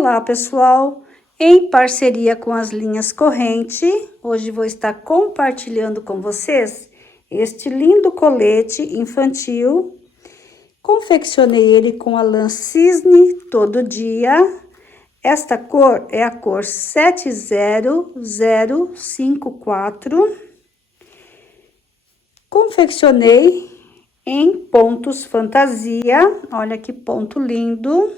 Olá, pessoal! Em parceria com as linhas corrente, hoje vou estar compartilhando com vocês este lindo colete infantil. Confeccionei ele com a lã cisne todo dia. Esta cor é a cor 70054. Confeccionei em pontos fantasia. Olha que ponto lindo!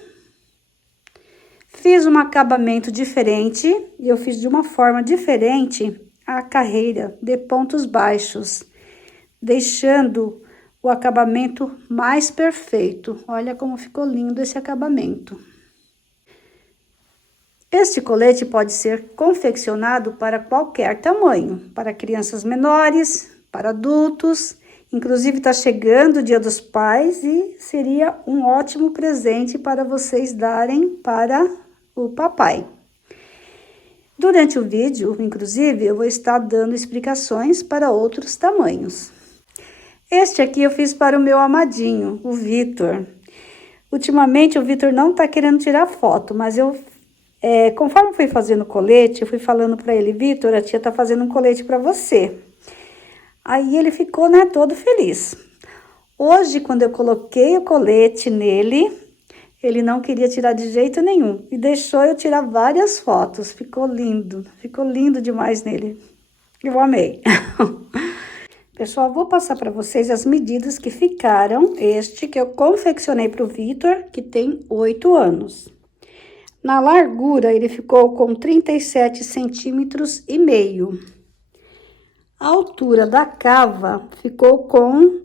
Fiz um acabamento diferente e eu fiz de uma forma diferente a carreira de pontos baixos, deixando o acabamento mais perfeito. Olha como ficou lindo esse acabamento. Este colete pode ser confeccionado para qualquer tamanho, para crianças menores, para adultos. Inclusive está chegando o Dia dos Pais e seria um ótimo presente para vocês darem para o papai. Durante o vídeo, inclusive, eu vou estar dando explicações para outros tamanhos. Este aqui eu fiz para o meu amadinho, o Vitor. Ultimamente o Vitor não tá querendo tirar foto, mas conforme fui fazendo o colete, eu fui falando para ele: Vitor, a tia tá fazendo um colete para você. Aí ele ficou, né, todo feliz. Hoje, quando eu coloquei o colete nele, ele não queria tirar de jeito nenhum e deixou eu tirar várias fotos. Ficou lindo demais nele. Eu amei. Pessoal, vou passar para vocês as medidas que ficaram. Este que eu confeccionei para o Vitor, que tem 8 anos. Na largura, ele ficou com 37 centímetros e meio. A altura da cava ficou com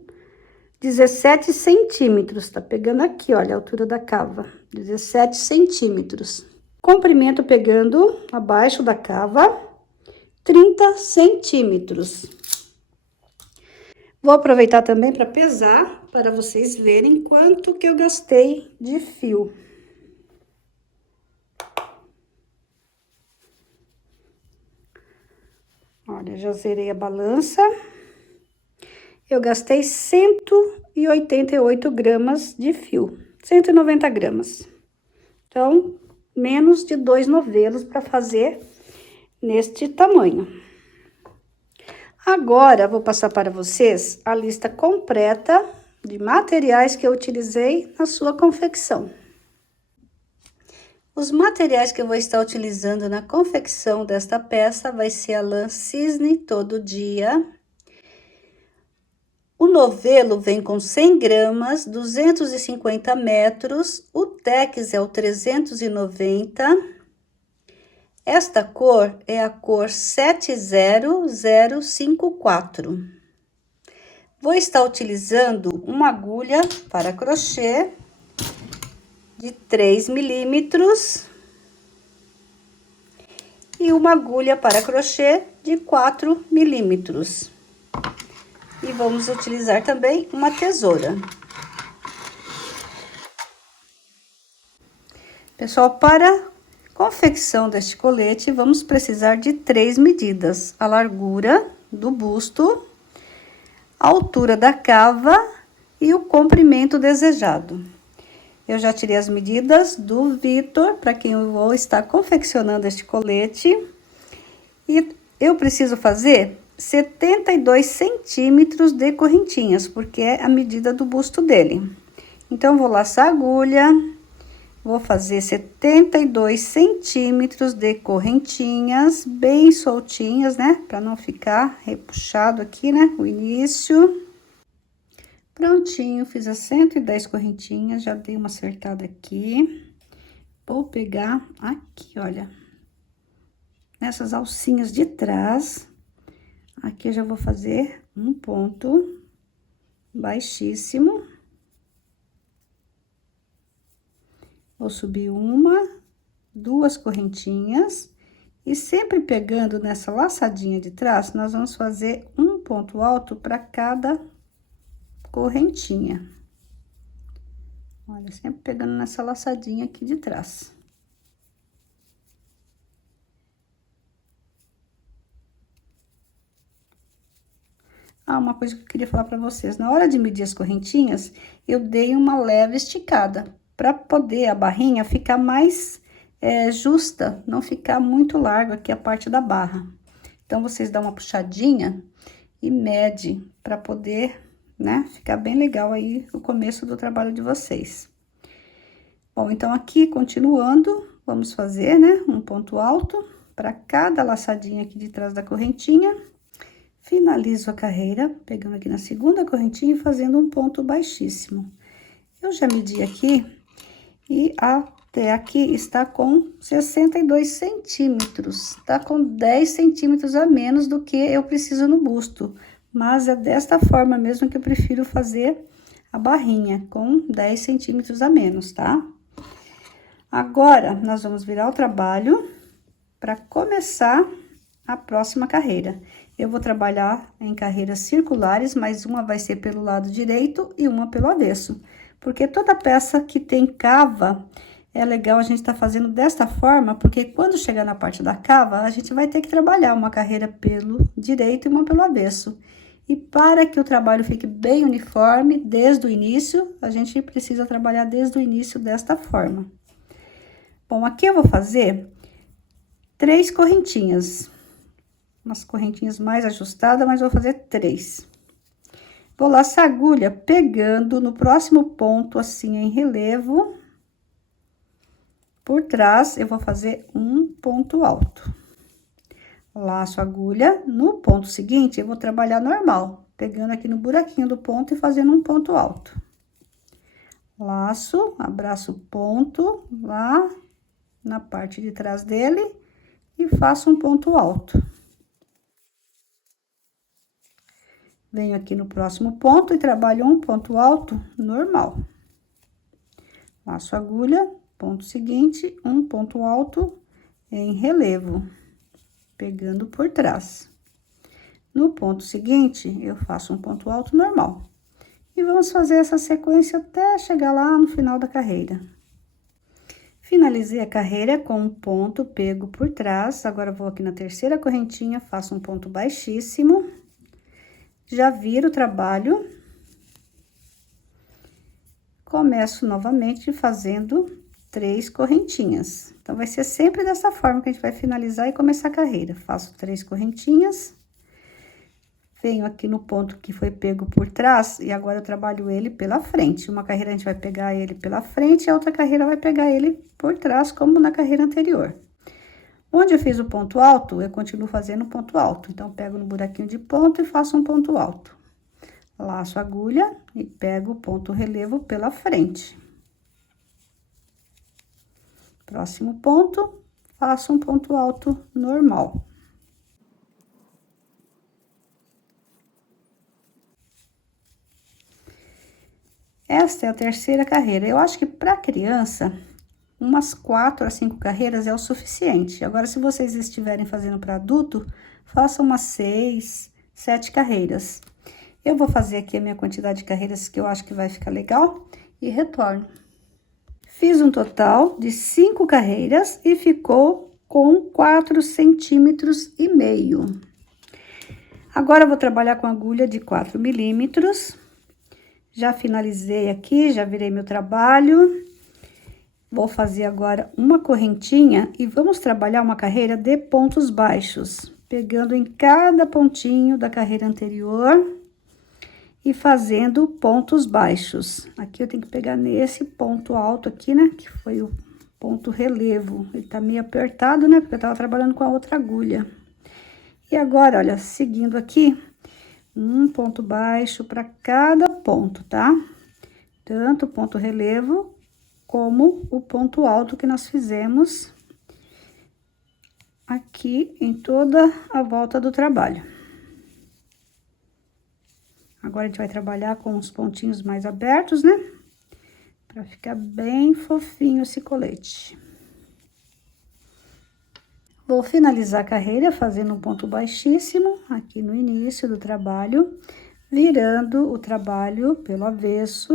17 centímetros, tá pegando aqui, olha, a altura da cava, 17 centímetros. Comprimento pegando abaixo da cava, 30 centímetros. Vou aproveitar também para pesar, para vocês verem quanto que eu gastei de fio. Olha, já zerei a balança. Eu gastei 188 gramas de fio, 190 gramas. Então, menos de 2 novelos para fazer neste tamanho. Agora, vou passar para vocês a lista completa de materiais que eu utilizei na sua confecção. Os materiais que eu vou estar utilizando na confecção desta peça vai ser a lã cisne todo dia. O novelo vem com 100 gramas, 250 metros, o tex é o 390. Esta cor é a cor 70054. Vou estar utilizando uma agulha para crochê de 3 milímetros e uma agulha para crochê de 4 milímetros. E vamos utilizar também uma tesoura. Pessoal, para confecção deste colete, vamos precisar de 3 medidas: a largura do busto, a altura da cava e o comprimento desejado. Eu já tirei as medidas do Vitor, para quem eu vou estar confeccionando este colete. E eu preciso fazer 72 centímetros de correntinhas, porque é a medida do busto dele. Então, vou laçar a agulha, vou fazer 72 centímetros de correntinhas, bem soltinhas, né? Para não ficar repuxado aqui, né? O início. Prontinho, fiz as 110 correntinhas, já dei uma acertada aqui. Vou pegar aqui, olha, nessas alcinhas de trás. Aqui eu já vou fazer um ponto baixíssimo. Vou subir uma, 2 correntinhas. E sempre pegando nessa laçadinha de trás, nós vamos fazer um ponto alto para cada correntinha. Olha, sempre pegando nessa laçadinha aqui de trás. Ah, uma coisa que eu queria falar para vocês: na hora de medir as correntinhas, eu dei uma leve esticada, para poder a barrinha ficar mais justa, não ficar muito largo aqui a parte da barra. Então, vocês dão uma puxadinha e mede para poder, né, ficar bem legal aí o começo do trabalho de vocês. Bom, então aqui, continuando, vamos fazer, né, um ponto alto para cada laçadinha aqui de trás da correntinha. Finalizo a carreira, pegando aqui na segunda correntinha e fazendo um ponto baixíssimo. Eu já medi aqui e até aqui está com 62 centímetros, tá com 10 centímetros a menos do que eu preciso no busto. Mas é desta forma mesmo que eu prefiro fazer a barrinha, com 10 centímetros a menos, tá? Agora, nós vamos virar o trabalho para começar a próxima carreira. Eu vou trabalhar em carreiras circulares, mas uma vai ser pelo lado direito e uma pelo avesso. Porque toda peça que tem cava, é legal a gente tá fazendo desta forma, porque quando chegar na parte da cava, a gente vai ter que trabalhar uma carreira pelo direito e uma pelo avesso. E para que o trabalho fique bem uniforme desde o início, a gente precisa trabalhar desde o início desta forma. Bom, aqui eu vou fazer 3 correntinhas. Umas correntinhas mais ajustadas, mas vou fazer 3. Vou laçar a agulha pegando no próximo ponto, assim, em relevo. Por trás, eu vou fazer um ponto alto. Laço a agulha, no ponto seguinte, eu vou trabalhar normal, pegando aqui no buraquinho do ponto e fazendo um ponto alto. Laço, abraço o ponto lá na parte de trás dele e faço um ponto alto. Venho aqui no próximo ponto e trabalho um ponto alto normal. Laço a agulha, ponto seguinte, um ponto alto em relevo, pegando por trás. No ponto seguinte, eu faço um ponto alto normal. E vamos fazer essa sequência até chegar lá no final da carreira. Finalizei a carreira com um ponto pego por trás. Agora, vou aqui na terceira correntinha, faço um ponto baixíssimo. Já viro o trabalho. Começo novamente fazendo 3 correntinhas. Então, vai ser sempre dessa forma que a gente vai finalizar e começar a carreira. Faço 3 correntinhas. Venho aqui no ponto que foi pego por trás e agora eu trabalho ele pela frente. Uma carreira a gente vai pegar ele pela frente e a outra carreira vai pegar ele por trás, como na carreira anterior. Onde eu fiz o ponto alto, eu continuo fazendo ponto alto. Então, pego no buraquinho de ponto e faço um ponto alto. Laço a agulha e pego o ponto relevo pela frente. Próximo ponto, faço um ponto alto normal. Esta é a terceira carreira. Eu acho que para criança, umas 4 a 5 carreiras é o suficiente. Agora, se vocês estiverem fazendo para adulto, façam umas 6, 7 carreiras. Eu vou fazer aqui a minha quantidade de carreiras que eu acho que vai ficar legal e retorno. Fiz um total de 5 carreiras e ficou com 4,5 centímetros. Agora, eu vou trabalhar com agulha de 4 milímetros. Já finalizei aqui, já virei meu trabalho. Vou fazer agora uma correntinha e vamos trabalhar uma carreira de pontos baixos, pegando em cada pontinho da carreira anterior e fazendo pontos baixos. Aqui eu tenho que pegar nesse ponto alto aqui, né, que foi o ponto relevo. Ele tá meio apertado, né, porque eu tava trabalhando com a outra agulha. E agora, olha, seguindo aqui, um ponto baixo para cada ponto, tá? Tanto o ponto relevo como o ponto alto que nós fizemos aqui em toda a volta do trabalho. Agora, a gente vai trabalhar com os pontinhos mais abertos, né? Pra ficar bem fofinho esse colete. Vou finalizar a carreira fazendo um ponto baixíssimo aqui no início do trabalho, virando o trabalho pelo avesso.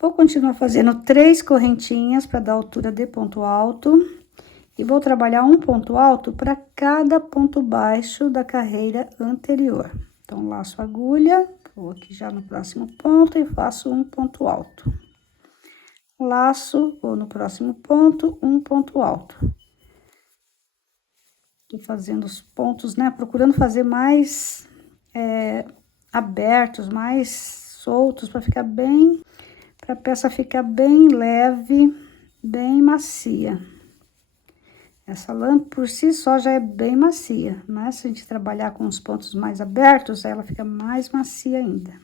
Vou continuar fazendo 3 correntinhas para dar altura de ponto alto. E vou trabalhar um ponto alto para cada ponto baixo da carreira anterior. Então, laço a agulha, vou aqui já no próximo ponto e faço um ponto alto. laço, vou no próximo ponto, um ponto alto. Tô fazendo os pontos, né, procurando fazer mais abertos, mais soltos, para ficar bem, para a peça ficar bem leve, bem macia. Essa lã por si só já é bem macia, mas se a gente trabalhar com os pontos mais abertos, ela fica mais macia ainda.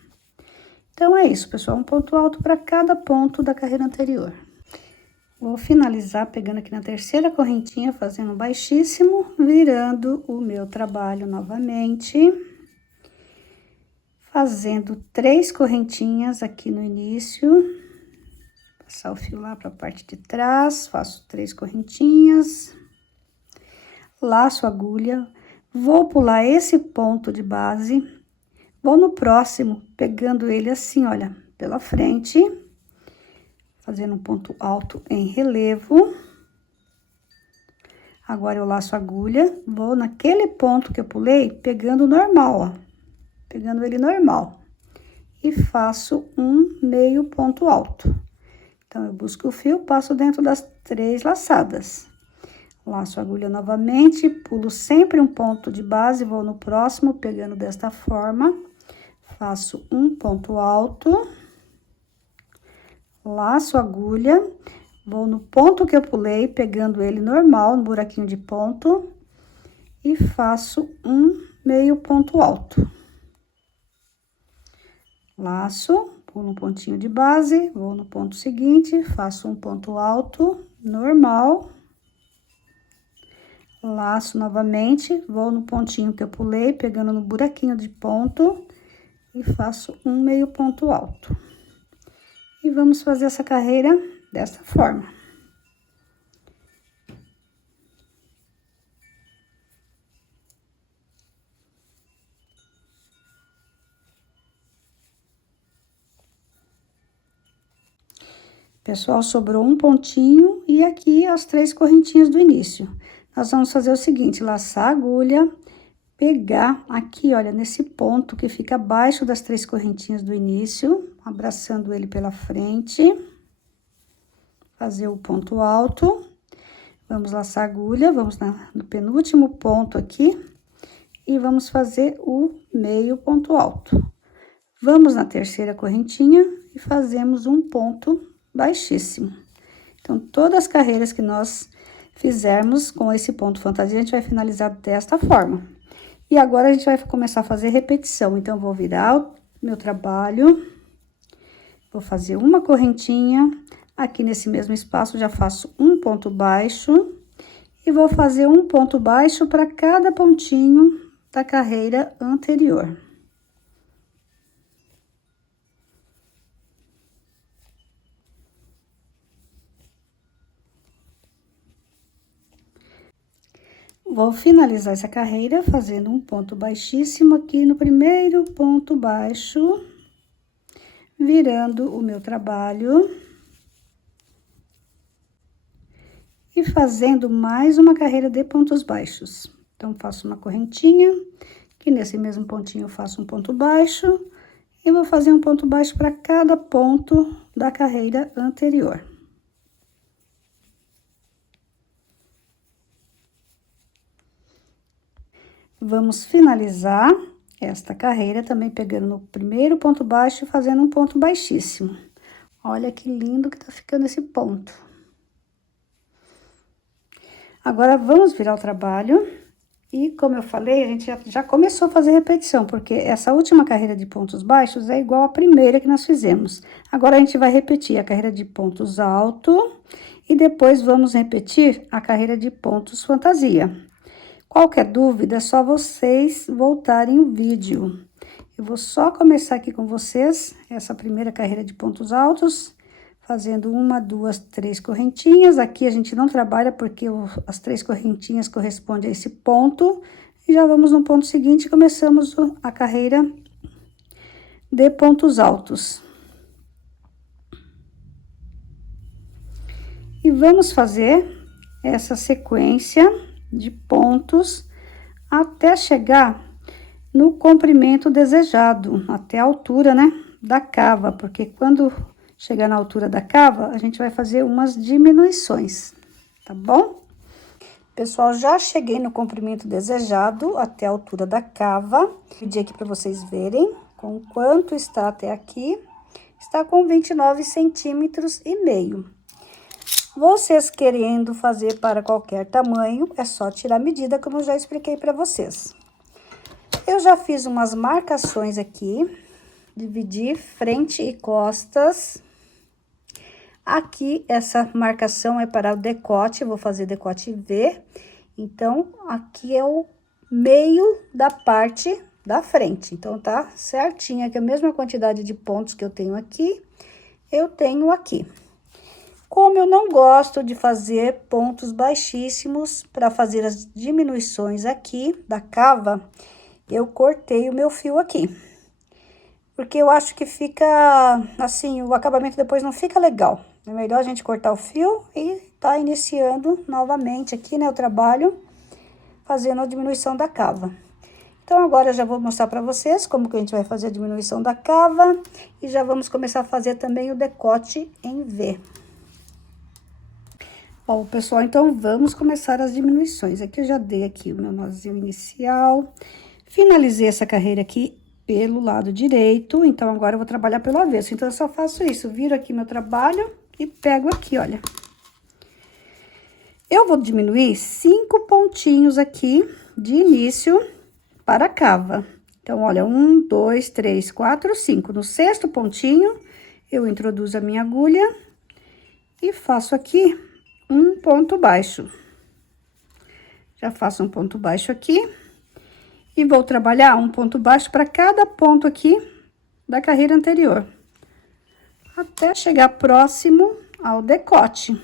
Então, é isso, pessoal, um ponto alto para cada ponto da carreira anterior. Vou finalizar pegando aqui na terceira correntinha, fazendo um baixíssimo, virando o meu trabalho novamente. Fazendo 3 correntinhas aqui no início. Passar o fio lá para a parte de trás, faço 3 correntinhas. Laço a agulha, vou pular esse ponto de base, vou no próximo, pegando ele assim, olha, pela frente, fazendo um ponto alto em relevo. Agora eu laço a agulha, vou naquele ponto que eu pulei, pegando normal, ó, pegando ele normal, e faço um meio ponto alto. Então, eu busco o fio, passo dentro das 3 laçadas. Laço a agulha novamente, pulo sempre um ponto de base, vou no próximo, pegando desta forma, faço um ponto alto, laço a agulha, vou no ponto que eu pulei, pegando ele normal, no buraquinho de ponto, e faço um meio ponto alto. Laço, pulo um pontinho de base, vou no ponto seguinte, faço um ponto alto, normal. Laço novamente, vou no pontinho que eu pulei, pegando no buraquinho de ponto e faço um meio ponto alto. E vamos fazer essa carreira dessa forma. Pessoal, sobrou um pontinho e aqui as 3 correntinhas do início. Nós vamos fazer o seguinte, laçar a agulha, pegar aqui, olha, nesse ponto que fica abaixo das 3 correntinhas do início, abraçando ele pela frente, fazer o ponto alto, vamos laçar a agulha, vamos no penúltimo ponto aqui, e vamos fazer o meio ponto alto. Vamos na terceira correntinha e fazemos um ponto baixíssimo. Então, todas as carreiras que nós fizermos com esse ponto fantasia, a gente vai finalizar desta forma. E agora, a gente vai começar a fazer repetição. Então, vou virar o meu trabalho, vou fazer uma correntinha, aqui nesse mesmo espaço, já faço um ponto baixo, e vou fazer um ponto baixo para cada pontinho da carreira anterior. Vou finalizar essa carreira fazendo um ponto baixíssimo aqui no primeiro ponto baixo, virando o meu trabalho. E fazendo mais uma carreira de pontos baixos. Então, faço uma correntinha, que nesse mesmo pontinho eu faço um ponto baixo, e vou fazer um ponto baixo para cada ponto da carreira anterior. Vamos finalizar esta carreira também pegando no primeiro ponto baixo e fazendo um ponto baixíssimo. Olha que lindo que tá ficando esse ponto. Agora, vamos virar o trabalho. E, como eu falei, a gente já começou a fazer repetição, porque essa última carreira de pontos baixos é igual à primeira que nós fizemos. Agora, a gente vai repetir a carreira de pontos alto e depois vamos repetir a carreira de pontos fantasia. Qualquer dúvida, é só vocês voltarem o vídeo. Eu vou só começar aqui com vocês essa primeira carreira de pontos altos, fazendo 1, 2, 3 correntinhas. Aqui a gente não trabalha porque as 3 correntinhas correspondem a esse ponto. E já vamos no ponto seguinte e começamos a carreira de pontos altos. E vamos fazer essa sequência de pontos até chegar no comprimento desejado, até a altura, né, da cava, porque quando chegar na altura da cava, a gente vai fazer umas diminuições, tá bom? Pessoal, já cheguei no comprimento desejado, até a altura da cava. Vou pedir aqui para vocês verem com quanto está até aqui. Está com 29 centímetros e meio. Vocês querendo fazer para qualquer tamanho, é só tirar a medida, como eu já expliquei para vocês. Eu já fiz umas marcações aqui, dividi frente e costas. Aqui, essa marcação é para o decote, eu vou fazer decote V. Então, aqui é o meio da parte da frente. Então, tá certinho, aqui a mesma quantidade de pontos que eu tenho aqui, eu tenho aqui. Como eu não gosto de fazer pontos baixíssimos para fazer as diminuições aqui da cava, eu cortei o meu fio aqui. Porque eu acho que fica, assim, o acabamento depois não fica legal. É melhor a gente cortar o fio e tá iniciando novamente aqui, né, o trabalho, fazendo a diminuição da cava. Então, agora eu já vou mostrar para vocês como que a gente vai fazer a diminuição da cava e já vamos começar a fazer também o decote em V. Bom, pessoal, então vamos começar as diminuições. Aqui eu já dei aqui o meu nozinho inicial, finalizei essa carreira aqui pelo lado direito, então agora eu vou trabalhar pelo avesso. Então, eu só faço isso, viro aqui meu trabalho e pego aqui, olha. Eu vou diminuir 5 pontinhos aqui de início para a cava. Então, olha, 1, 2, 3, 4, 5. No sexto pontinho, eu introduzo a minha agulha e faço aqui um ponto baixo. Já faço um ponto baixo aqui. E vou trabalhar um ponto baixo para cada ponto aqui da carreira anterior. Até chegar próximo ao decote.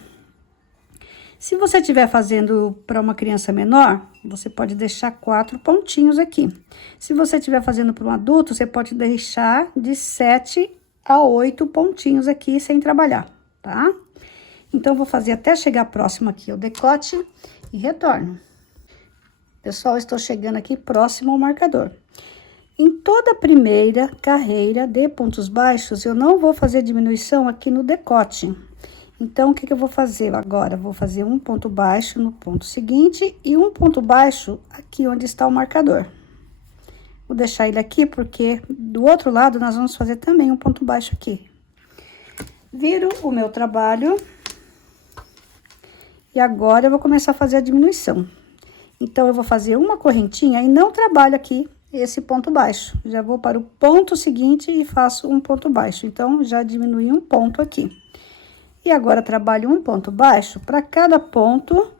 Se você estiver fazendo para uma criança menor, você pode deixar 4 pontinhos aqui. Se você estiver fazendo para um adulto, você pode deixar de 7 a 8 pontinhos aqui sem trabalhar, tá? Então, vou fazer até chegar próximo aqui ao decote e retorno. Pessoal, estou chegando aqui próximo ao marcador. Em toda a primeira carreira de pontos baixos, eu não vou fazer diminuição aqui no decote. Então, o que eu vou fazer agora? Vou fazer um ponto baixo no ponto seguinte e um ponto baixo aqui onde está o marcador. Vou deixar ele aqui porque do outro lado nós vamos fazer também um ponto baixo aqui. Viro o meu trabalho e agora eu vou começar a fazer a diminuição. Então, eu vou fazer uma correntinha e não trabalho aqui esse ponto baixo. Já vou para o ponto seguinte e faço um ponto baixo. Então, já diminui um ponto aqui. E agora, trabalho um ponto baixo para cada ponto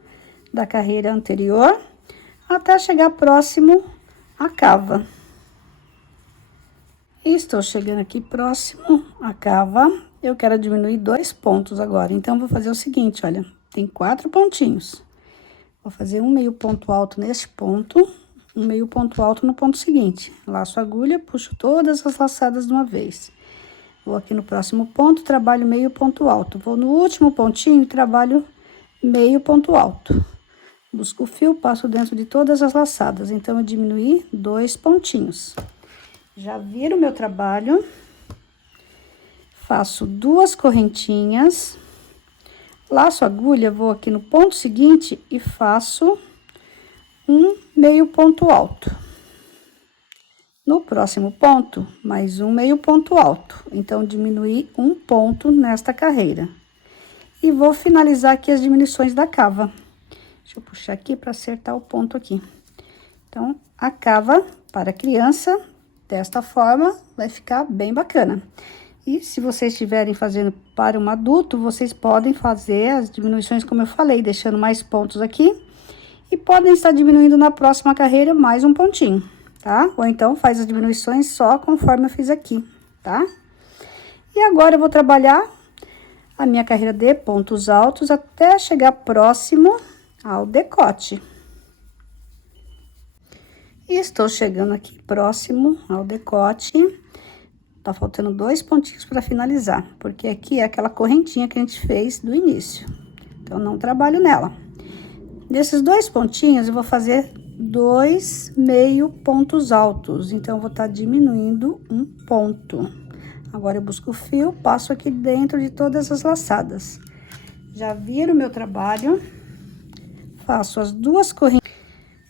da carreira anterior, até chegar próximo à cava. E estou chegando aqui próximo à cava. Eu quero diminuir 2 pontos agora. Então, vou fazer o seguinte, olha, tem 4 pontinhos. Vou fazer um meio ponto alto neste ponto, um meio ponto alto no ponto seguinte. Laço a agulha, puxo todas as laçadas de uma vez. Vou aqui no próximo ponto, trabalho meio ponto alto. Vou no último pontinho e trabalho meio ponto alto. Busco o fio, passo dentro de todas as laçadas. Então, eu diminuí 2 pontinhos. Já viro o meu trabalho. Faço 2 correntinhas. Laço a agulha, vou aqui no ponto seguinte e faço um meio ponto alto. No próximo ponto, mais um meio ponto alto. Então, diminuí um ponto nesta carreira. E vou finalizar aqui as diminuições da cava. Deixa eu puxar aqui para acertar o ponto aqui. Então, a cava para criança, desta forma, vai ficar bem bacana. E se vocês estiverem fazendo para um adulto, vocês podem fazer as diminuições como eu falei, deixando mais pontos aqui. E podem estar diminuindo na próxima carreira mais um pontinho, tá? Ou então, faz as diminuições só conforme eu fiz aqui, tá? E agora, eu vou trabalhar a minha carreira de pontos altos até chegar próximo ao decote. E estou chegando aqui próximo ao decote. Tá faltando 2 pontinhos para finalizar, porque aqui é aquela correntinha que a gente fez do início. Então, não trabalho nela. Desses 2 pontinhos, eu vou fazer 2 meio pontos altos. Então, eu vou estar diminuindo um ponto. Agora eu busco o fio, passo aqui dentro de todas as laçadas. Já viro o meu trabalho, faço as duas correntinhas.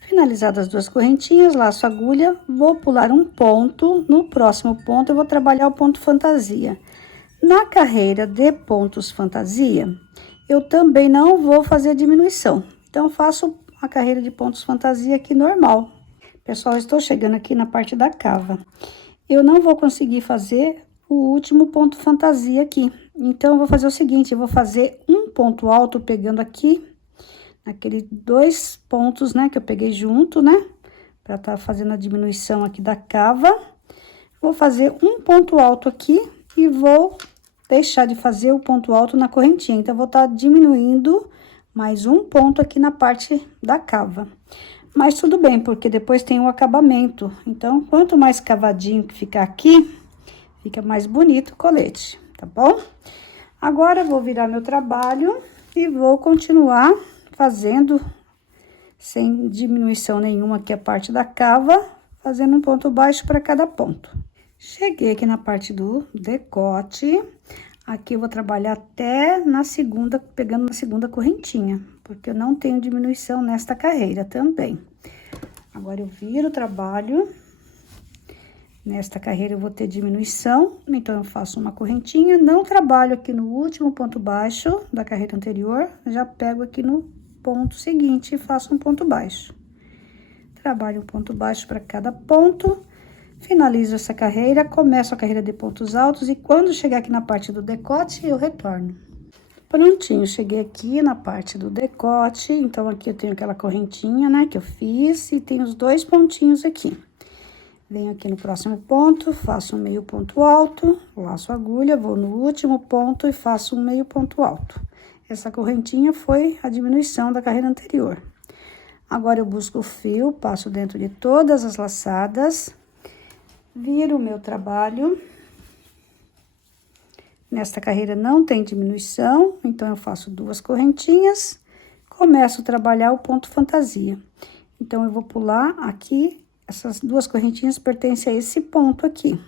Finalizadas as duas correntinhas, laço a agulha, vou pular um ponto. No próximo ponto, eu vou trabalhar o ponto fantasia. Na carreira de pontos fantasia, eu também não vou fazer diminuição. Então, faço a carreira de pontos fantasia aqui normal. Pessoal, estou chegando aqui na parte da cava. Eu não vou conseguir fazer o último ponto fantasia aqui. Então, eu vou fazer o seguinte, eu vou fazer um ponto alto pegando aqui, aqueles 2 pontos, né, que eu peguei junto, né, pra tá fazendo a diminuição aqui da cava. Vou fazer um ponto alto aqui e vou deixar de fazer o ponto alto na correntinha. Então, eu vou tá diminuindo mais um ponto aqui na parte da cava. Mas tudo bem, porque depois tem o acabamento. Então, quanto mais cavadinho que ficar aqui, fica mais bonito o colete, tá bom? Agora, eu vou virar meu trabalho e vou continuar fazendo, sem diminuição nenhuma aqui a parte da cava, fazendo um ponto baixo para cada ponto. Cheguei aqui na parte do decote, aqui eu vou trabalhar até na segunda, pegando na segunda correntinha, porque eu não tenho diminuição nesta carreira também. Agora, eu viro o trabalho, nesta carreira eu vou ter diminuição, então eu faço uma correntinha, não trabalho aqui no último ponto baixo da carreira anterior, já pego aqui no ponto seguinte e faço um ponto baixo. Trabalho um ponto baixo para cada ponto, finalizo essa carreira, começo a carreira de pontos altos e quando chegar aqui na parte do decote, eu retorno. Prontinho, cheguei aqui na parte do decote, então aqui eu tenho aquela correntinha, né, que eu fiz e tem os 2 pontinhos aqui. Venho aqui no próximo ponto, faço um meio ponto alto, laço a agulha, vou no último ponto e faço um meio ponto alto. Essa correntinha foi a diminuição da carreira anterior. Agora, eu busco o fio, passo dentro de todas as laçadas, viro o meu trabalho. Nesta carreira não tem diminuição, então eu faço 2 correntinhas, começo a trabalhar o ponto fantasia. Então, eu vou pular aqui, essas 2 correntinhas pertencem a esse ponto aqui.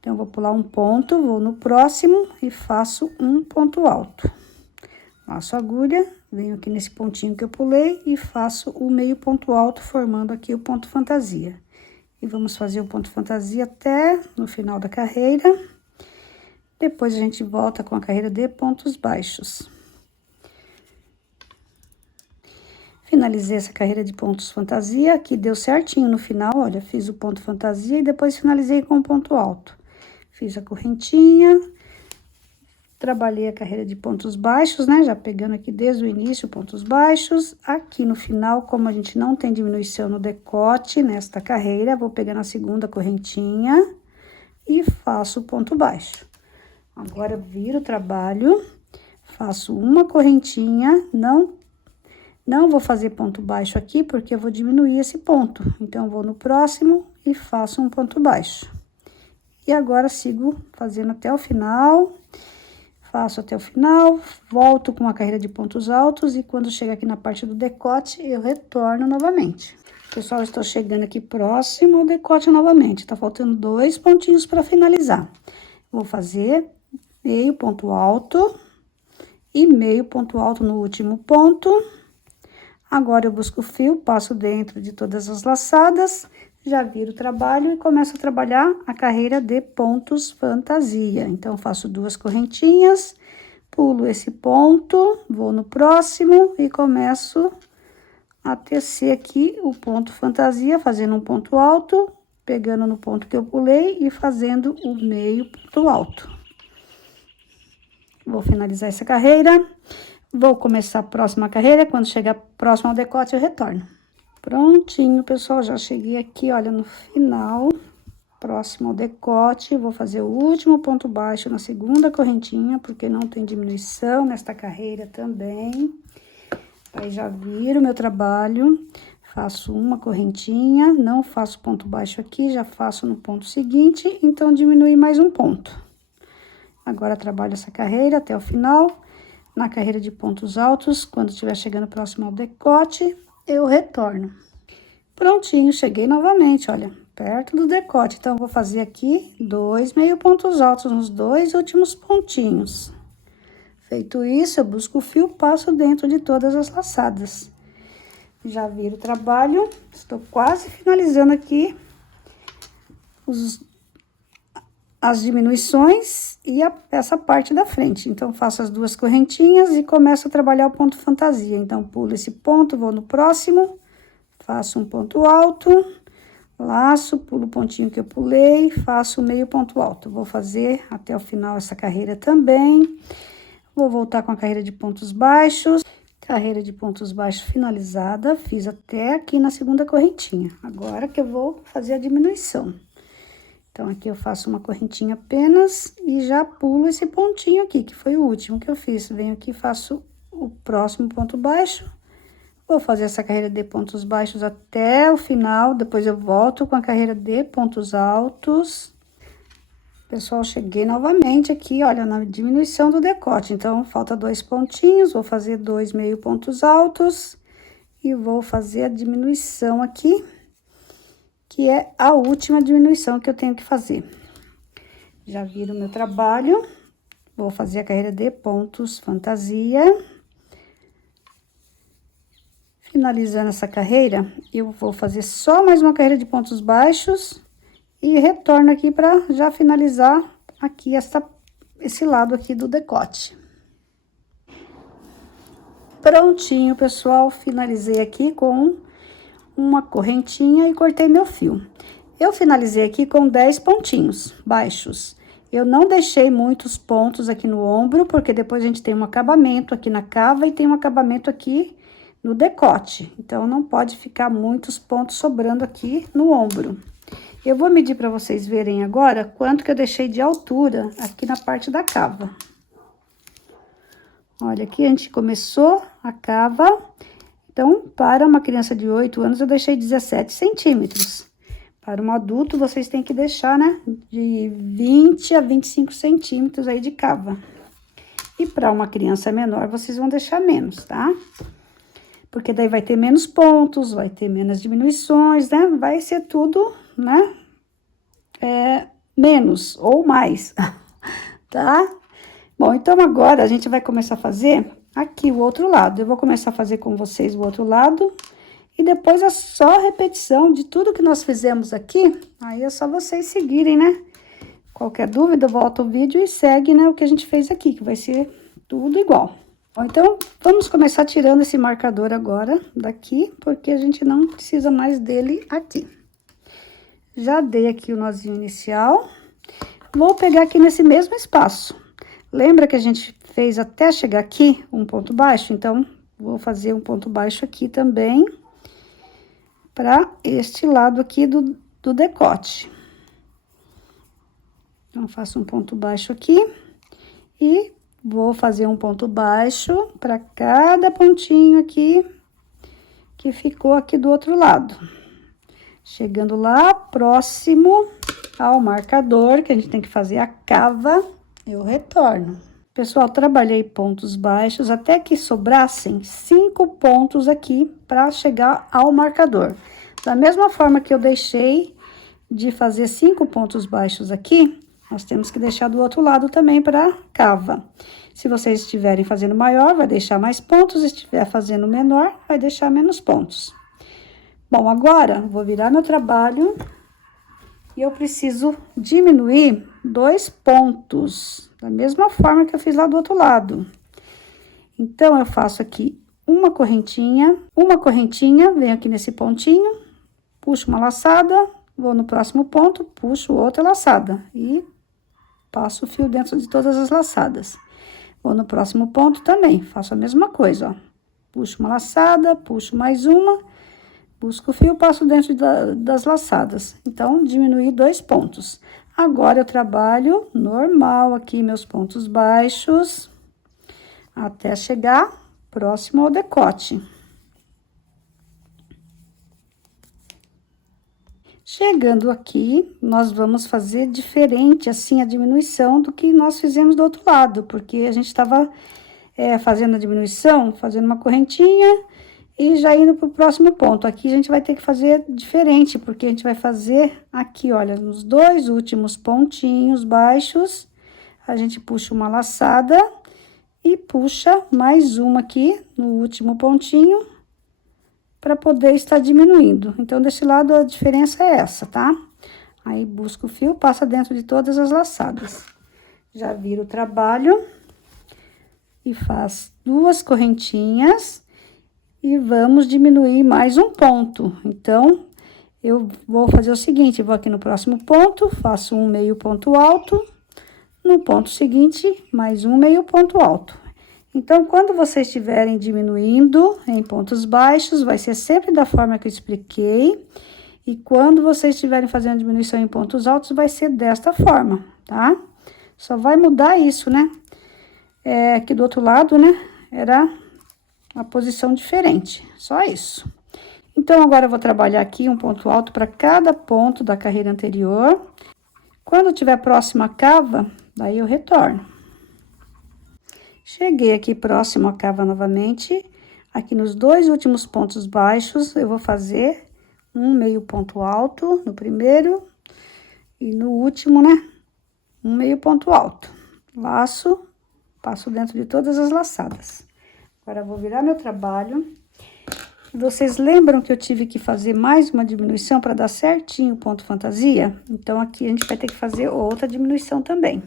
Então, eu vou pular um ponto, vou no próximo e faço um ponto alto. Laço a agulha, venho aqui nesse pontinho que eu pulei e faço o meio ponto alto, formando aqui o ponto fantasia. E vamos fazer o ponto fantasia até no final da carreira. Depois, a gente volta com a carreira de pontos baixos. Finalizei essa carreira de pontos fantasia, aqui deu certinho no final, olha, fiz o ponto fantasia e depois finalizei com o ponto alto. Fiz a correntinha, trabalhei a carreira de pontos baixos, né, já pegando aqui desde o início pontos baixos. Aqui no final, como a gente não tem diminuição no decote nesta carreira, vou pegar na segunda correntinha e faço o ponto baixo. Agora, eu viro o trabalho, faço uma correntinha, não vou fazer ponto baixo aqui, porque eu vou diminuir esse ponto. Então, eu vou no próximo e faço um ponto baixo. E agora, sigo fazendo até o final, faço até o final, volto com a carreira de pontos altos e quando chega aqui na parte do decote, eu retorno novamente. Pessoal, estou chegando aqui próximo ao decote novamente, tá faltando 2 pontinhos para finalizar. Vou fazer meio ponto alto e meio ponto alto no último ponto. Agora, eu busco o fio, passo dentro de todas as laçadas, já viro o trabalho e começo a trabalhar a carreira de pontos fantasia. Então, faço 2 correntinhas, pulo esse ponto, vou no próximo e começo a tecer aqui o ponto fantasia, fazendo um ponto alto, pegando no ponto que eu pulei e fazendo o meio ponto alto. Vou finalizar essa carreira. Vou começar a próxima carreira, quando chegar próximo ao decote, eu retorno. Prontinho, pessoal, já cheguei aqui, olha, no final, próximo ao decote, vou fazer o último ponto baixo na segunda correntinha, porque não tem diminuição nesta carreira também. Aí, já viro meu trabalho, faço uma correntinha, não faço ponto baixo aqui, já faço no ponto seguinte, então, diminui mais um ponto. Agora, trabalho essa carreira até o final. Na carreira de pontos altos, quando estiver chegando próximo ao decote, eu retorno. Prontinho, cheguei novamente, olha, perto do decote. Então, eu vou fazer aqui 2 meio pontos altos nos 2 últimos pontinhos. Feito isso, eu busco o fio, passo dentro de todas as laçadas. Já viro o trabalho, estou quase finalizando aqui as diminuições e essa parte da frente. Então, faço as 2 correntinhas e começo a trabalhar o ponto fantasia. Então, pulo esse ponto, vou no próximo, faço um ponto alto, laço, pulo o pontinho que eu pulei, faço o meio ponto alto. Vou fazer até o final essa carreira também. Vou voltar com a carreira de pontos baixos. Carreira de pontos baixos finalizada, fiz até aqui na segunda correntinha. Agora que eu vou fazer a diminuição. Então, aqui eu faço uma correntinha apenas e já pulo esse pontinho aqui, que foi o último que eu fiz. Venho aqui, faço o próximo ponto baixo. Vou fazer essa carreira de pontos baixos até o final, depois eu volto com a carreira de pontos altos. Pessoal, cheguei novamente aqui, olha, na diminuição do decote. Então, falta 2 pontinhos, vou fazer 2 meio pontos altos e vou fazer a diminuição aqui, que é a última diminuição que eu tenho que fazer. Já viro o meu trabalho, vou fazer a carreira de pontos fantasia. Finalizando essa carreira, eu vou fazer só mais uma carreira de pontos baixos e retorno aqui para já finalizar aqui esse lado aqui do decote. Prontinho, pessoal, finalizei aqui com uma correntinha e cortei meu fio. Eu finalizei aqui com 10 pontinhos baixos. Eu não deixei muitos pontos aqui no ombro, porque depois a gente tem um acabamento aqui na cava e tem um acabamento aqui no decote. Então, não pode ficar muitos pontos sobrando aqui no ombro. Eu vou medir para vocês verem agora quanto que eu deixei de altura aqui na parte da cava. Olha, aqui a gente começou a cava. Então, para uma criança de 8 anos, eu deixei 17 centímetros. Para um adulto, vocês têm que deixar, né, de 20 a 25 centímetros aí de cava. E para uma criança menor, vocês vão deixar menos, tá? Porque daí vai ter menos pontos, vai ter menos diminuições, né? Vai ser tudo, né? Menos ou mais, tá? Bom, então agora a gente vai começar a fazer aqui o outro lado. Eu vou começar a fazer com vocês o outro lado. E depois é só repetição de tudo que nós fizemos aqui. Aí é só vocês seguirem, né? Qualquer dúvida, volta o vídeo e segue, né, o que a gente fez aqui, que vai ser tudo igual. Bom, então, vamos começar tirando esse marcador agora daqui, porque a gente não precisa mais dele aqui. Já dei aqui o nozinho inicial. Vou pegar aqui nesse mesmo espaço. Lembra que a gente fez até chegar aqui um ponto baixo? Então, vou fazer um ponto baixo aqui também, para este lado aqui do decote. Então, faço um ponto baixo aqui e vou fazer um ponto baixo para cada pontinho aqui que ficou aqui do outro lado. Chegando lá, próximo ao marcador, que a gente tem que fazer a cava, eu retorno. Pessoal, trabalhei pontos baixos até que sobrassem 5 pontos aqui para chegar ao marcador. Da mesma forma que eu deixei de fazer 5 pontos baixos aqui, nós temos que deixar do outro lado também para cava. Se vocês estiverem fazendo maior, vai deixar mais pontos, se estiver fazendo menor, vai deixar menos pontos. Bom, agora, vou virar meu trabalho e eu preciso diminuir 2 pontos, da mesma forma que eu fiz lá do outro lado. Então, eu faço aqui uma correntinha, venho aqui nesse pontinho, puxo uma laçada, vou no próximo ponto, puxo outra laçada e passo o fio dentro de todas as laçadas. Vou no próximo ponto também, faço a mesma coisa, ó. Puxo uma laçada, puxo mais uma, busco o fio, passo dentro das laçadas. Então, diminui 2 pontos. Agora, eu trabalho normal aqui, meus pontos baixos, até chegar próximo ao decote. Chegando aqui, nós vamos fazer diferente, assim, a diminuição do que nós fizemos do outro lado, porque a gente estava fazendo a diminuição, fazendo uma correntinha E já indo pro próximo ponto, aqui a gente vai ter que fazer diferente, porque a gente vai fazer aqui, olha, nos 2 últimos pontinhos baixos, a gente puxa uma laçada e puxa mais uma aqui no último pontinho, para poder estar diminuindo. Então, desse lado a diferença é essa, tá? Aí, busca o fio, passa dentro de todas as laçadas. Já vira o trabalho e faz 2 correntinhas. E vamos diminuir mais um ponto. Então, eu vou fazer o seguinte, vou aqui no próximo ponto, faço um meio ponto alto, no ponto seguinte, mais um meio ponto alto. Então, quando vocês estiverem diminuindo em pontos baixos, vai ser sempre da forma que eu expliquei. E quando vocês estiverem fazendo diminuição em pontos altos, vai ser desta forma, tá? Só vai mudar isso, né? Aqui do outro lado, né, era uma posição diferente, só isso. Então, agora eu vou trabalhar aqui um ponto alto para cada ponto da carreira anterior. Quando tiver próximo à cava, daí eu retorno. Cheguei aqui próximo à cava novamente. Aqui nos 2 últimos pontos baixos, eu vou fazer um meio ponto alto no primeiro e no último, né, um meio ponto alto. Laço, passo dentro de todas as laçadas. Agora, eu vou virar meu trabalho. Vocês lembram que eu tive que fazer mais uma diminuição para dar certinho o ponto fantasia? Então, aqui a gente vai ter que fazer outra diminuição também.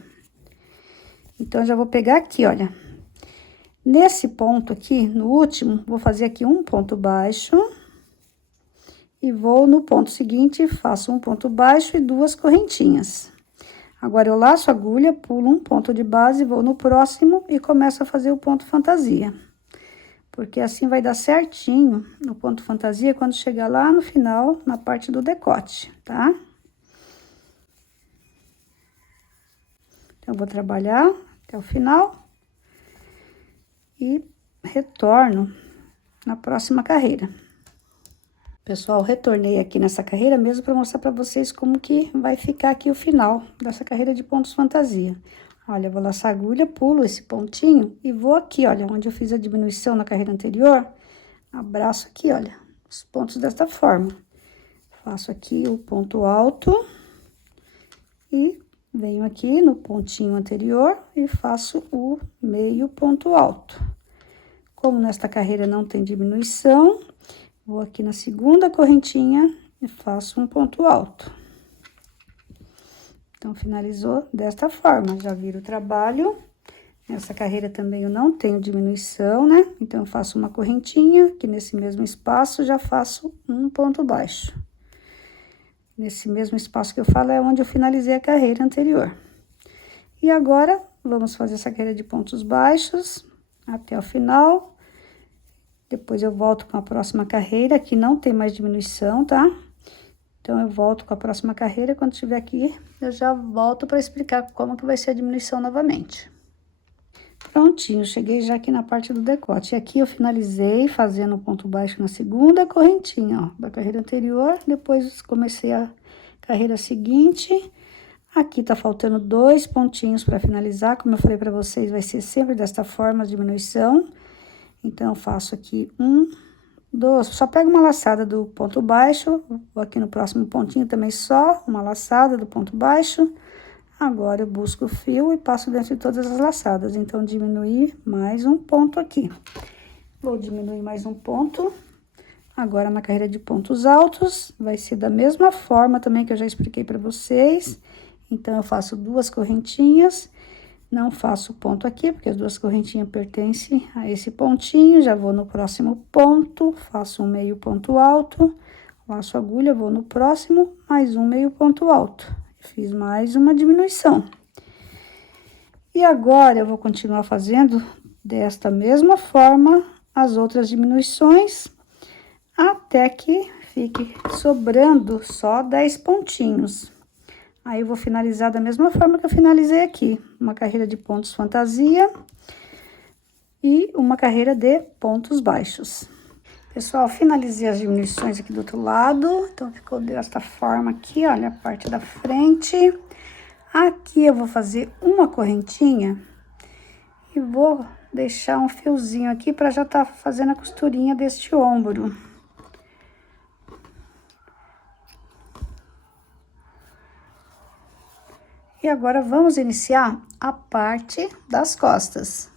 Então, já vou pegar aqui, olha. Nesse ponto aqui, no último, vou fazer aqui um ponto baixo. E vou no ponto seguinte, faço um ponto baixo e 2 correntinhas. Agora, eu laço a agulha, pulo um ponto de base, vou no próximo e começo a fazer o ponto fantasia. Porque assim vai dar certinho no ponto fantasia quando chegar lá no final, na parte do decote, tá? Então, eu vou trabalhar até o final e retorno na próxima carreira. Pessoal, retornei aqui nessa carreira mesmo para mostrar para vocês como que vai ficar aqui o final dessa carreira de pontos fantasia. Olha, eu vou laçar a agulha, pulo esse pontinho e vou aqui, olha, onde eu fiz a diminuição na carreira anterior, abraço aqui, olha, os pontos desta forma. Faço aqui o ponto alto e venho aqui no pontinho anterior e faço o meio ponto alto. Como nesta carreira não tem diminuição, vou aqui na segunda correntinha e faço um ponto alto. Então, finalizou desta forma, já viro o trabalho. Essa carreira também eu não tenho diminuição, né? Então, eu faço uma correntinha, que nesse mesmo espaço já faço um ponto baixo. Nesse mesmo espaço que eu falo é onde eu finalizei a carreira anterior. E agora, vamos fazer essa carreira de pontos baixos até o final. Depois eu volto com a próxima carreira, que não tem mais diminuição, tá? Então, eu volto com a próxima carreira, quando estiver aqui, eu já volto para explicar como que vai ser a diminuição novamente. Prontinho, cheguei já aqui na parte do decote. E aqui eu finalizei fazendo um ponto baixo na segunda correntinha, ó, da carreira anterior. Depois comecei a carreira seguinte. Aqui tá faltando 2 pontinhos para finalizar. Como eu falei para vocês, vai ser sempre desta forma a diminuição. Então, eu faço aqui 1, 2, só pego uma laçada do ponto baixo, vou aqui no próximo pontinho também só uma laçada do ponto baixo. Agora, eu busco o fio e passo dentro de todas as laçadas. Então, diminuir mais um ponto aqui. Vou diminuir mais um ponto. Agora, na carreira de pontos altos, vai ser da mesma forma também que eu já expliquei para vocês. Então, eu faço 2 correntinhas. Não faço ponto aqui, porque as 2 correntinhas pertencem a esse pontinho. Já vou no próximo ponto, faço um meio ponto alto, laço a agulha, vou no próximo, mais um meio ponto alto. Fiz mais uma diminuição. E agora, eu vou continuar fazendo desta mesma forma as outras diminuições, até que fique sobrando só 10 pontinhos. Aí, eu vou finalizar da mesma forma que eu finalizei aqui. Uma carreira de pontos fantasia e uma carreira de pontos baixos. Pessoal, finalizei as diminuições aqui do outro lado. Então, ficou desta forma aqui, olha, a parte da frente. Aqui, eu vou fazer uma correntinha e vou deixar um fiozinho aqui para já tá fazendo a costurinha deste ombro. E agora vamos iniciar a parte das costas.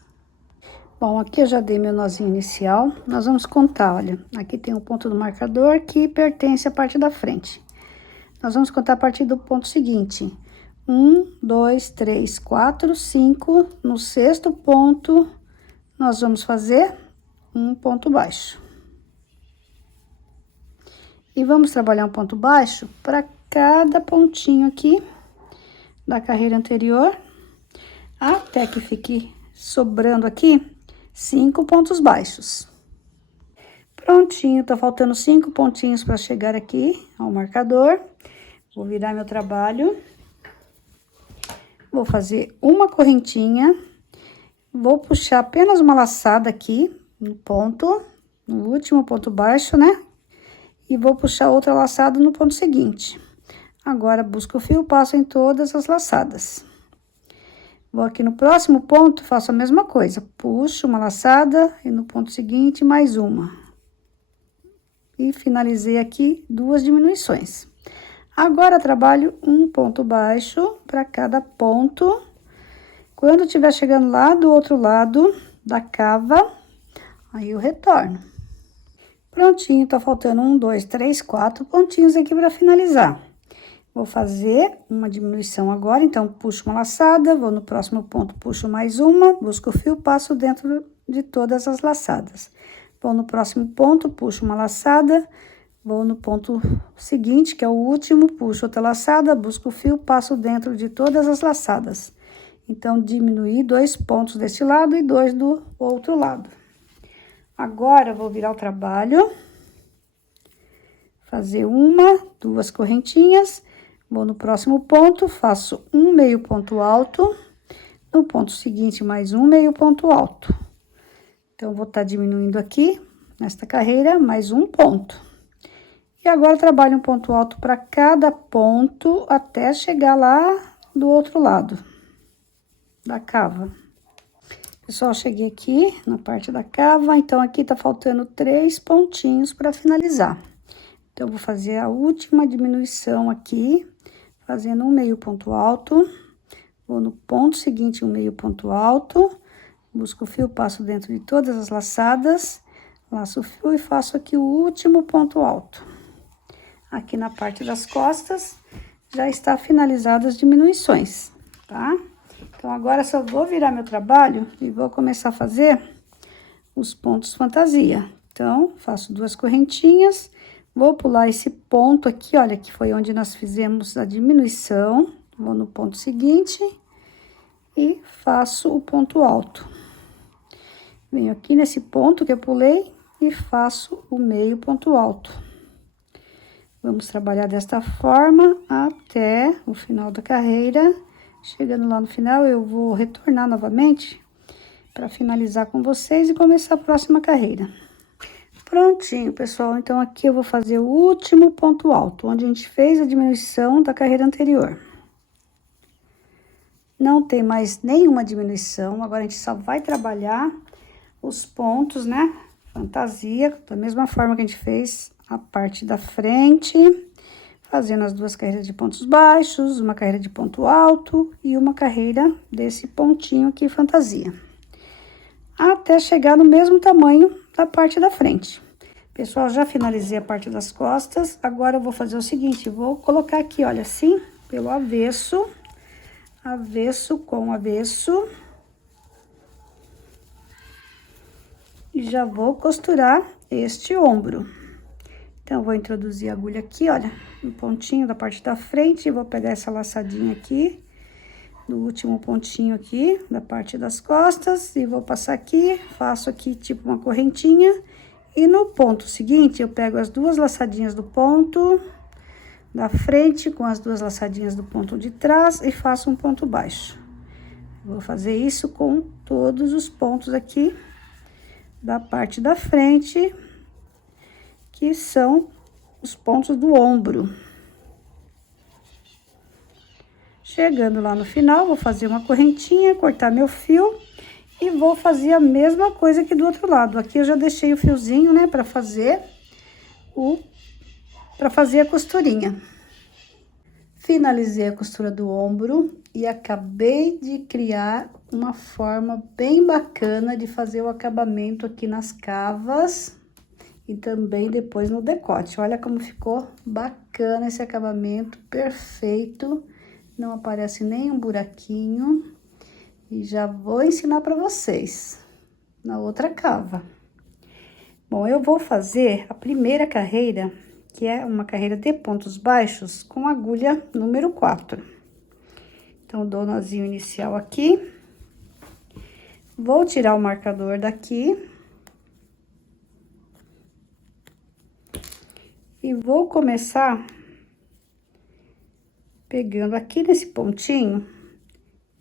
Bom, aqui eu já dei meu nozinho inicial, nós vamos contar, olha, aqui tem um ponto do marcador que pertence à parte da frente. Nós vamos contar a partir do ponto seguinte: 1, 2, 3, 4, 5, no sexto ponto, nós vamos fazer um ponto baixo. E vamos trabalhar um ponto baixo para cada pontinho aqui da carreira anterior, até que fique sobrando aqui 5 pontos baixos. Prontinho, tá faltando 5 pontinhos para chegar aqui ao marcador. Vou virar meu trabalho. Vou fazer uma correntinha. Vou puxar apenas uma laçada aqui no ponto, no último ponto baixo, né? E vou puxar outra laçada no ponto seguinte. Agora, busco o fio, passo em todas as laçadas. Vou aqui no próximo ponto, faço a mesma coisa. Puxo uma laçada e no ponto seguinte, mais uma. E finalizei aqui 2 diminuições. Agora, trabalho um ponto baixo para cada ponto. Quando estiver chegando lá do outro lado da cava, aí eu retorno. Prontinho, tá faltando 1, 2, 3, 4 pontinhos aqui para finalizar. Vou fazer uma diminuição agora, então, puxo uma laçada, vou no próximo ponto, puxo mais uma, busco o fio, passo dentro de todas as laçadas. Vou no próximo ponto, puxo uma laçada, vou no ponto seguinte, que é o último, puxo outra laçada, busco o fio, passo dentro de todas as laçadas. Então, diminuí 2 pontos desse lado e 2 do outro lado. Agora, vou virar o trabalho, fazer 1, 2 correntinhas. Vou no próximo ponto, faço um meio ponto alto, no ponto seguinte, mais um meio ponto alto. Então, vou estar diminuindo aqui, nesta carreira, mais um ponto. E agora, trabalho um ponto alto para cada ponto, até chegar lá do outro lado da cava. Pessoal, cheguei aqui na parte da cava, então, aqui tá faltando 3 pontinhos para finalizar. Então, vou fazer a última diminuição aqui, fazendo um meio ponto alto, vou no ponto seguinte, um meio ponto alto, busco o fio, passo dentro de todas as laçadas, laço o fio e faço aqui o último ponto alto. Aqui na parte das costas, já está finalizado as diminuições, tá? Então, agora só vou virar meu trabalho e vou começar a fazer os pontos fantasia. Então, faço 2 correntinhas. Vou pular esse ponto aqui, olha, que foi onde nós fizemos a diminuição. Vou no ponto seguinte e faço o ponto alto. Venho aqui nesse ponto que eu pulei e faço o meio ponto alto. Vamos trabalhar desta forma até o final da carreira. Chegando lá no final, eu vou retornar novamente para finalizar com vocês e começar a próxima carreira. Prontinho, pessoal, então aqui eu vou fazer o último ponto alto, onde a gente fez a diminuição da carreira anterior. Não tem mais nenhuma diminuição, agora a gente só vai trabalhar os pontos, né, fantasia, da mesma forma que a gente fez a parte da frente, fazendo as 2 carreiras de pontos baixos, uma carreira de ponto alto e uma carreira desse pontinho aqui, fantasia. Até chegar no mesmo tamanho da parte da frente. Pessoal, já finalizei a parte das costas, agora eu vou fazer o seguinte, vou colocar aqui, olha, assim, pelo avesso, avesso com avesso. E já vou costurar este ombro. Então, vou introduzir a agulha aqui, olha, no pontinho da parte da frente, e vou pegar essa laçadinha aqui, no último pontinho aqui, da parte das costas, e vou passar aqui, faço aqui tipo uma correntinha, e no ponto seguinte, eu pego as 2 laçadinhas do ponto da frente, com as 2 laçadinhas do ponto de trás, e faço um ponto baixo. Vou fazer isso com todos os pontos aqui da parte da frente, que são os pontos do ombro. Chegando lá no final, vou fazer uma correntinha, cortar meu fio E vou fazer a mesma coisa aqui do outro lado. Aqui eu já deixei o fiozinho, né, para fazer a costurinha. Finalizei a costura do ombro e acabei de criar uma forma bem bacana de fazer o acabamento aqui nas cavas e também depois no decote. Olha como ficou bacana esse acabamento, perfeito, não aparece nenhum buraquinho. E já vou ensinar para vocês na outra cava. Bom, eu vou fazer a primeira carreira, que é uma carreira de pontos baixos com agulha número 4. Então, dou o nozinho inicial aqui. Vou tirar o marcador daqui. E vou começar pegando aqui nesse pontinho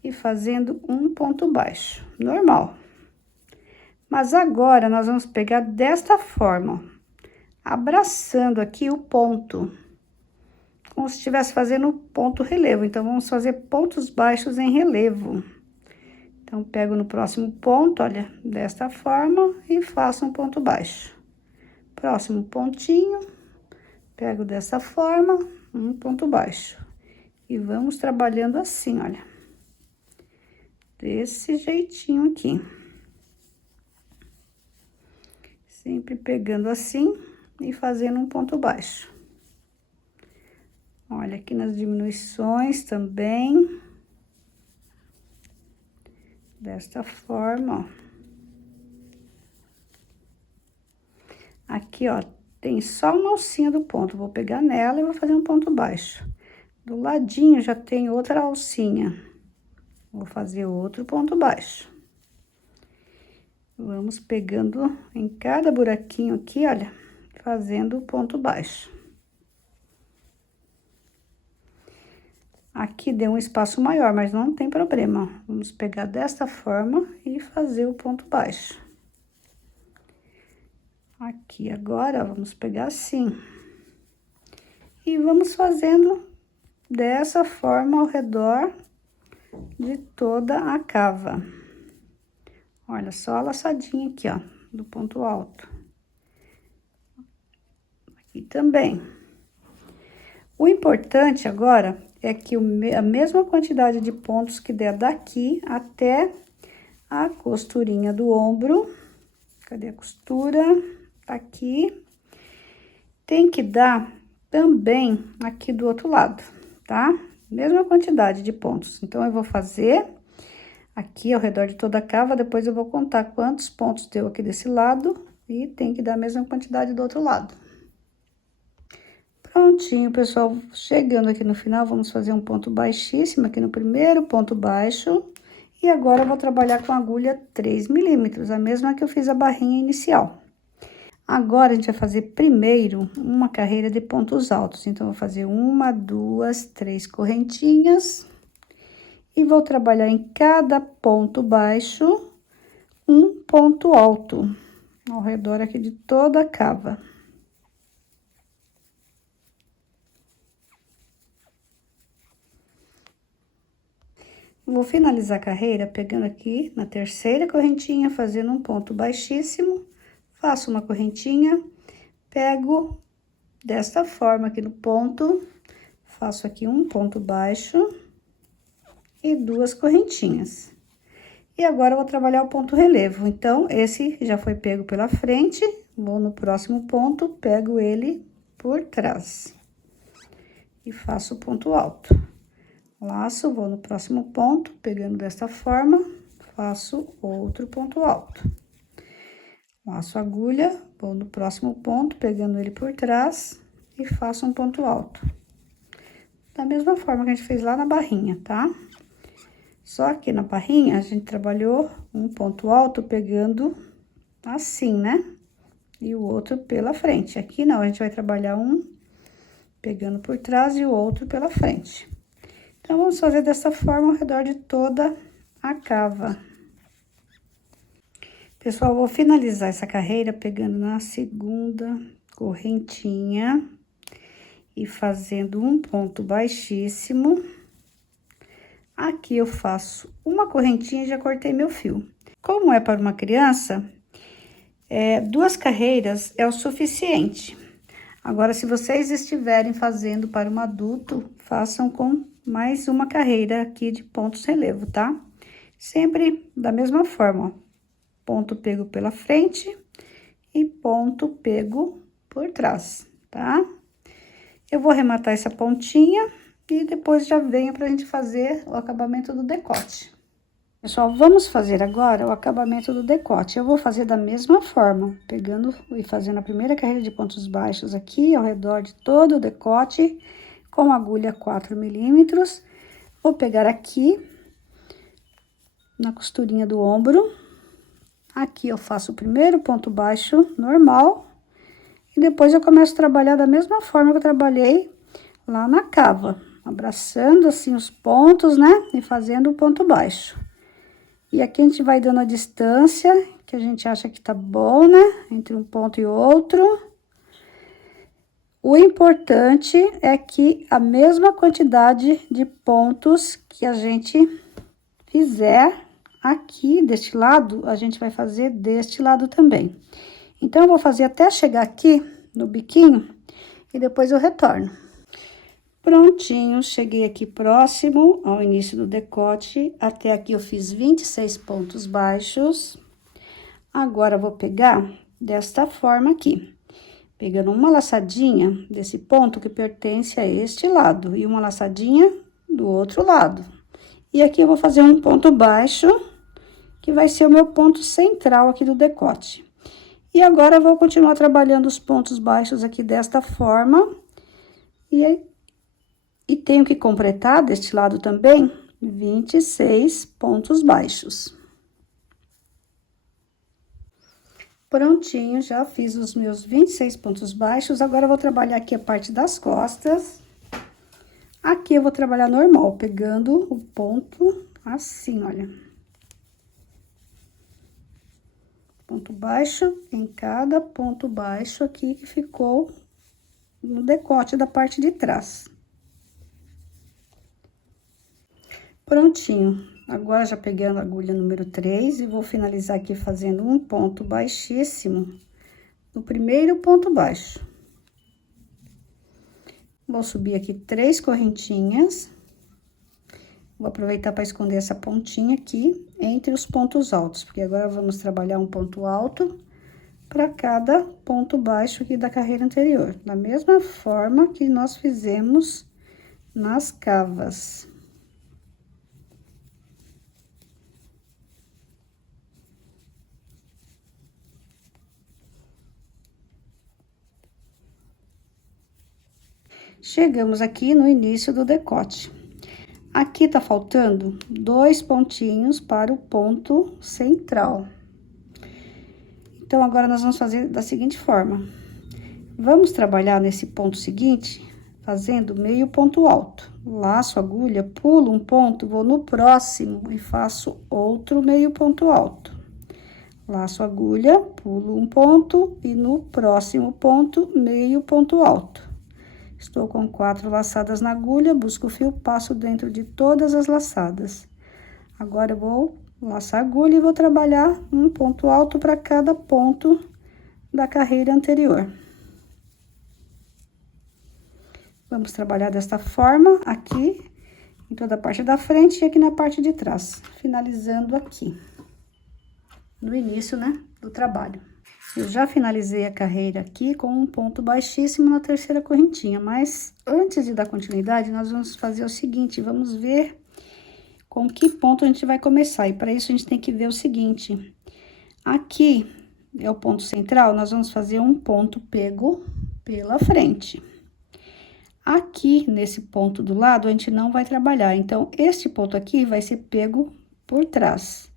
e fazendo um ponto baixo, normal. Mas agora, nós vamos pegar desta forma, ó, abraçando aqui o ponto, como se estivesse fazendo ponto relevo. Então, vamos fazer pontos baixos em relevo. Então, pego no próximo ponto, olha, desta forma, e faço um ponto baixo. Próximo pontinho, pego dessa forma, um ponto baixo. E vamos trabalhando assim, olha. Desse jeitinho aqui. Sempre pegando assim e fazendo um ponto baixo. Olha, aqui nas diminuições também. Desta forma, ó. Aqui, ó, tem só uma alcinha do ponto. Vou pegar nela e vou fazer um ponto baixo. Do ladinho já tem outra alcinha. Vou fazer outro ponto baixo. Vamos pegando em cada buraquinho aqui, olha, fazendo o ponto baixo. Aqui deu um espaço maior, mas não tem problema. Vamos pegar desta forma e fazer o ponto baixo. Aqui agora, vamos pegar assim. E vamos fazendo dessa forma ao redor de toda a cava. Olha só a laçadinha aqui, ó, do ponto alto. Aqui também. O importante agora é que a mesma quantidade de pontos que der daqui até a costurinha do ombro. Cadê a costura? Tá aqui. Tem que dar também aqui do outro lado, tá? Mesma quantidade de pontos. Então, eu vou fazer aqui ao redor de toda a cava, depois eu vou contar quantos pontos deu aqui desse lado e tem que dar a mesma quantidade do outro lado. Prontinho, pessoal, chegando aqui no final, vamos fazer um ponto baixíssimo aqui no primeiro ponto baixo. E agora eu vou trabalhar com agulha 3 milímetros, a mesma que eu fiz a barrinha inicial. Agora, a gente vai fazer primeiro uma carreira de pontos altos. Então, eu vou fazer 1, 2, 3 correntinhas. E vou trabalhar em cada ponto baixo, um ponto alto, ao redor aqui de toda a cava. Vou finalizar a carreira pegando aqui na terceira correntinha, fazendo um ponto baixíssimo, faço uma correntinha, pego desta forma aqui no ponto, faço aqui um ponto baixo e 2 correntinhas. E agora, eu vou trabalhar o ponto relevo. Então, esse já foi pego pela frente, vou no próximo ponto, pego ele por trás. E faço o ponto alto. Laço, vou no próximo ponto, pegando desta forma, faço outro ponto alto. Laço a agulha, vou no próximo ponto, pegando ele por trás e faço um ponto alto. Da mesma forma que a gente fez lá na barrinha, tá? Só que na barrinha, a gente trabalhou um ponto alto pegando assim, né? E o outro pela frente. Aqui não, a gente vai trabalhar um pegando por trás e o outro pela frente. Então, vamos fazer dessa forma ao redor de toda a cava. Pessoal, vou finalizar essa carreira pegando na segunda correntinha e fazendo um ponto baixíssimo. Aqui eu faço uma correntinha e já cortei meu fio. Como é para uma criança, 2 carreiras é o suficiente. Agora, se vocês estiverem fazendo para um adulto, façam com mais uma carreira aqui de pontos relevo, tá? Sempre da mesma forma, ó. Ponto pego pela frente e ponto pego por trás, tá? Eu vou arrematar essa pontinha e depois já venho pra gente fazer o acabamento do decote. Pessoal, vamos fazer agora o acabamento do decote. Eu vou fazer da mesma forma, pegando e fazendo a primeira carreira de pontos baixos aqui, ao redor de todo o decote, com agulha 4 milímetros. Vou pegar aqui, na costurinha do ombro. Aqui eu faço o primeiro ponto baixo normal. E depois eu começo a trabalhar da mesma forma que eu trabalhei lá na cava. Abraçando assim os pontos, né? E fazendo o ponto baixo. E aqui a gente vai dando a distância que a gente acha que tá bom, né? Entre um ponto e outro. O importante é que a mesma quantidade de pontos que a gente fizer aqui deste lado, a gente vai fazer deste lado também. Então, eu vou fazer até chegar aqui no biquinho e depois eu retorno. Prontinho, cheguei aqui próximo ao início do decote. Até aqui eu fiz 26 pontos baixos. Agora, eu vou pegar desta forma aqui. Pegando uma laçadinha desse ponto que pertence a este lado. E uma laçadinha do outro lado. E aqui eu vou fazer um ponto baixo, que vai ser o meu ponto central aqui do decote. E agora, eu vou continuar trabalhando os pontos baixos aqui desta forma. E tenho que completar deste lado também 26 pontos baixos. Prontinho, já fiz os meus 26 pontos baixos. Agora, eu vou trabalhar aqui a parte das costas. Aqui eu vou trabalhar normal, pegando o ponto assim, olha. Ponto baixo em cada ponto baixo aqui que ficou no decote da parte de trás. Prontinho. Agora, já peguei a agulha número 3 e vou finalizar aqui fazendo um ponto baixíssimo no primeiro ponto baixo. Vou subir aqui 3 correntinhas. Vou aproveitar para esconder essa pontinha aqui entre os pontos altos, porque agora vamos trabalhar um ponto alto para cada ponto baixo aqui da carreira anterior, da mesma forma que nós fizemos nas cavas. Chegamos aqui no início do decote. Aqui tá faltando 2 pontinhos para o ponto central. Então, agora nós vamos fazer da seguinte forma. Vamos trabalhar nesse ponto seguinte, fazendo meio ponto alto. Laço a agulha, pulo um ponto, vou no próximo e faço outro meio ponto alto. Laço a agulha, pulo um ponto e no próximo ponto, meio ponto alto. Estou com 4 laçadas na agulha, busco o fio, passo dentro de todas as laçadas. Agora, eu vou laçar a agulha e vou trabalhar um ponto alto para cada ponto da carreira anterior. Vamos trabalhar desta forma, aqui, em toda a parte da frente e aqui na parte de trás, finalizando aqui, no início, né, do trabalho. Eu já finalizei a carreira aqui com um ponto baixíssimo na terceira correntinha, mas antes de dar continuidade, nós vamos fazer o seguinte, vamos ver com que ponto a gente vai começar. E para isso, a gente tem que ver o seguinte, aqui é o ponto central, nós vamos fazer um ponto pego pela frente. Aqui, nesse ponto do lado, a gente não vai trabalhar, então, este ponto aqui vai ser pego por trás.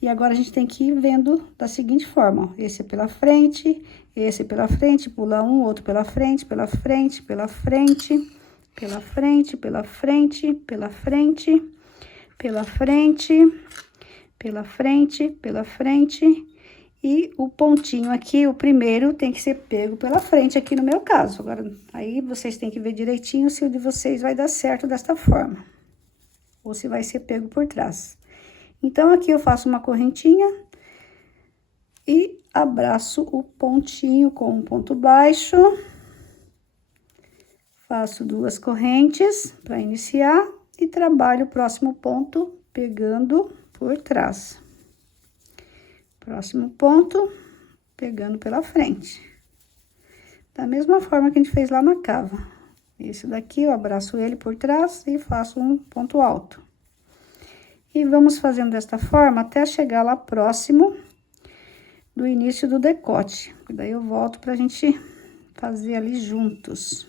E agora, a gente tem que ir vendo da seguinte forma, ó. Esse é pela frente, esse é pela frente, pula um, outro pela frente, pela frente, pela frente, pela frente, pela frente, pela frente, pela frente, pela frente, pela frente. E o pontinho aqui, o primeiro, tem que ser pego pela frente aqui no meu caso. Agora, aí vocês têm que ver direitinho se o de vocês vai dar certo desta forma. Ou se vai ser pego por trás. Então, aqui eu faço uma correntinha, E abraço o pontinho com um ponto baixo. Faço 2 correntes para iniciar e trabalho o próximo ponto pegando por trás. Próximo ponto, pegando pela frente. Da mesma forma que a gente fez lá na cava. Esse daqui eu abraço ele por trás e faço um ponto alto. E vamos fazendo desta forma até chegar lá próximo do início do decote. Daí eu volto pra gente fazer ali juntos.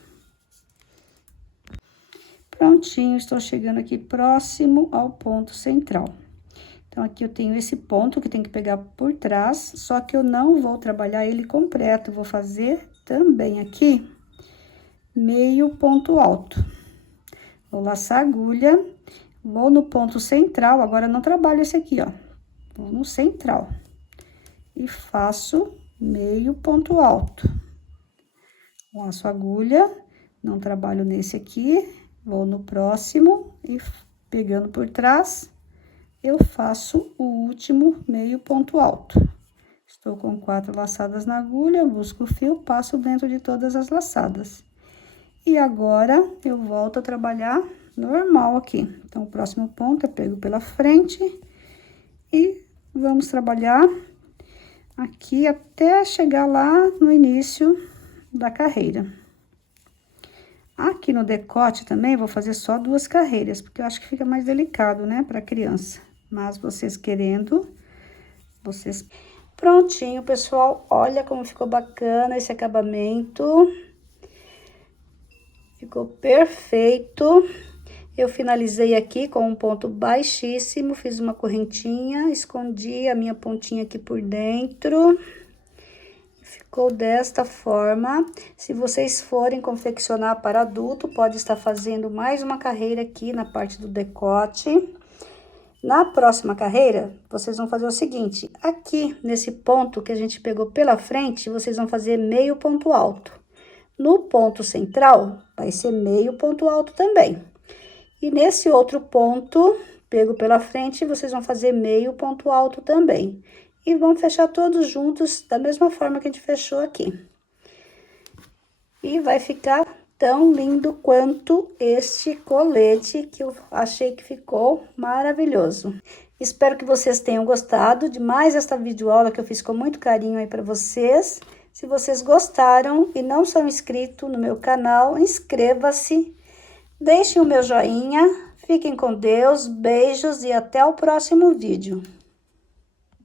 Prontinho, estou chegando aqui próximo ao ponto central. Então, aqui eu tenho esse ponto que tem que pegar por trás, só que eu não vou trabalhar ele completo, vou fazer também aqui meio ponto alto. Vou laçar a agulha, vou no ponto central, agora não trabalho esse aqui, ó. Vou no central e faço meio ponto alto. Laço a agulha, não trabalho nesse aqui, vou no próximo e pegando por trás, eu faço o último meio ponto alto. Estou com 4 laçadas na agulha, busco o fio, passo dentro de todas as laçadas. E agora, eu volto a trabalhar normal aqui. Então, o próximo ponto eu pego pela frente e vamos trabalhar aqui até chegar lá no início da carreira. Aqui no decote também, vou fazer só 2 carreiras, porque eu acho que fica mais delicado, né, para criança. Mas vocês querendo, vocês... Prontinho, pessoal, olha como ficou bacana esse acabamento. Ficou perfeito. Eu finalizei aqui com um ponto baixíssimo, fiz uma correntinha, escondi a minha pontinha aqui por dentro. Ficou desta forma. Se vocês forem confeccionar para adulto, pode estar fazendo mais uma carreira aqui na parte do decote. Na próxima carreira, vocês vão fazer o seguinte, aqui nesse ponto que a gente pegou pela frente, vocês vão fazer meio ponto alto. No ponto central, vai ser meio ponto alto também. E nesse outro ponto, pego pela frente, vocês vão fazer meio ponto alto também. E vão fechar todos juntos da mesma forma que a gente fechou aqui. E vai ficar tão lindo quanto este colete, que eu achei que ficou maravilhoso. Espero que vocês tenham gostado de mais esta videoaula que eu fiz com muito carinho aí para vocês. Se vocês gostaram e não são inscritos no meu canal, inscreva-se, deixem o meu joinha, fiquem com Deus, beijos e até o próximo vídeo.